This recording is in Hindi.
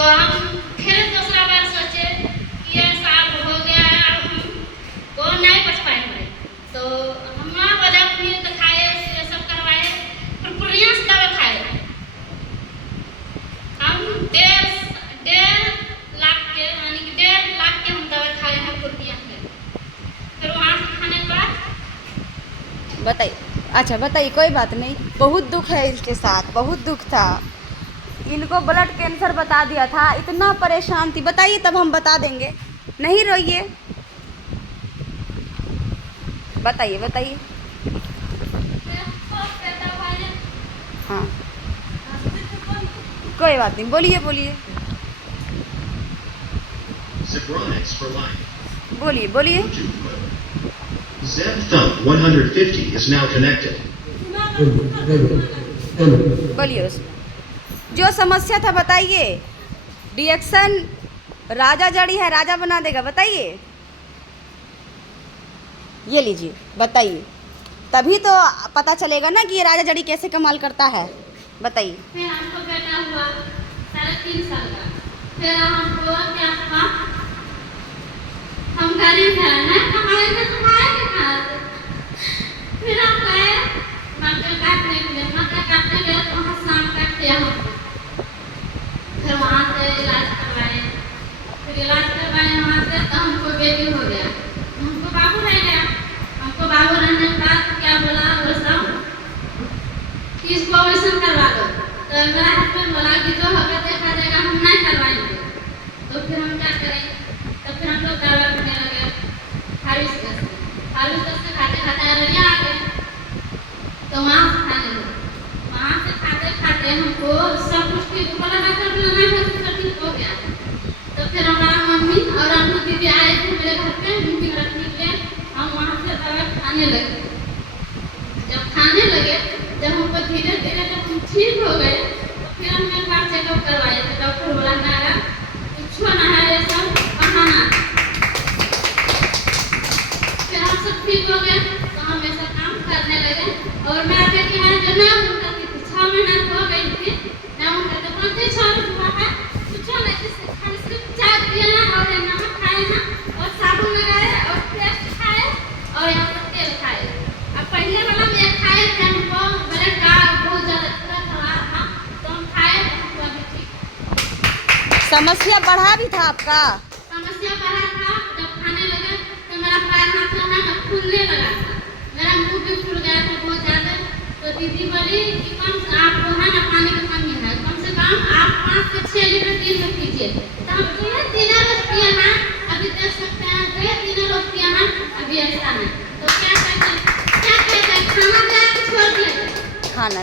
तो हम फिर दूसरा बार सोचे कि ये साल हो गया है, अब हमको नहीं बच पाएंगे। तो हम वजह अपनी दिखाए, ये सब करवाए, फिर पूर्णिया से दवा खाए। हम 1.5 लाख के, यानी कि 1.5 लाख के हम दवा खाए हैं पूर्णिया से। फिर वहाँ से खाने के बाद बताइए। अच्छा बताइए, कोई बात नहीं, बहुत दुख है इसके साथ, बहुत दुख था। इनको ब्लड कैंसर बता दिया था, इतना परेशान थी। बताइए तब हम बता देंगे, नहीं रोइए, बताइए बताइए। हाँ कोई बात नहीं, बोलिए बोलिए Zebronics for life. बोलिए बोलिए। ZebThumb 150 is now connected. बोलिए उसमें जो समस्या था बताइए। रिएक्शन राजा जड़ी है, राजा बना देगा, बताइए। ये लीजिए बताइए, तभी तो पता चलेगा ना कि ये राजा जड़ी कैसे कमाल करता है। बताइए। फिर हमको बेटा हुआ 3.5 साल का। फिर हमको क्या हुआ, हम गरीब हैं ना, कमाएंगे तो खाएंगे कहाँ से। फिर हम गए मक्का काटने के लिए, मक्का काटने गए तो वहाँ शाम काट दिया हमको। फिर वहाँ से इलाज करवाए, फिर इलाज करवाए वहाँ से, तो हमको बेटी हो गया, हमको बाबू रह गया। हमको बाबू रहने के बाद क्या बोला, वो सब कि इसको ऑपरेशन करवा दो। तो मेरा हस्बैंड बोला कि जो होगा देखा जाएगा, हम नहीं करवाएंगे। तो फिर हम क्या करें, तो फिर हम लोग दवा करने लगे हारिस से खाते खाते अररिया आ गए। तो वहाँ से खाने लगे, वहाँ से खाते खाते हमको सब कुछ ठीक बोला, डॉक्टर बोला नहीं हो सकता, ठीक हो गया। तो फिर हमारा मम्मी और अम्मू दीदी आए थे मेरे घर पे मीटिंग रखने के लिए। हम वहाँ से दवा खाने लगे। जब खाने लगे, जब हमको धीरे धीरे जब हम ठीक हो गए, तो फिर हमने एक बार चेकअप करवाए। तो डॉक्टर बोला ना कुछ ना है, ये सब बहाना। फिर हम सब ठीक हो गए, तो हम ऐसा काम करने लगे। और मेरा बेटी है जो ना करती थी, 6 महीना हो गई थी, ना करते 5-6 हुआ है, कुछ नहीं, खाली सिर्फ चाय पिए ना, और नमक खाए ना, और साबुन लगाए, और पेस्ट खाए, और यहाँ पर तेल खाए। अब पहले वाला में खाए थे, हमको ब्लड का बहुत ज़्यादा खराब था, तो हम खाए, हमको अभी ठीक। समस्या बढ़ा भी था आपका? समस्या बढ़ा था, जब खाने लगे तो मेरा पैर हाथ जो है ना फूलने लगा था, मेरा मुंह भी फूल गया था बहुत ज़्यादा। तो दीदी बोली कि कम से आपको है ना पानी की कमी है, कम से कम आप 5 से 6 लीटर दिन में पीजिए। तो हम बोले 3 रोज पिए हैं, अभी देख सकते हैं, 3 रोज पिए हैं, अभी ऐसा नहीं। तो क्या कहते हैं, खाना दिया कि छोड़ दिया? खाना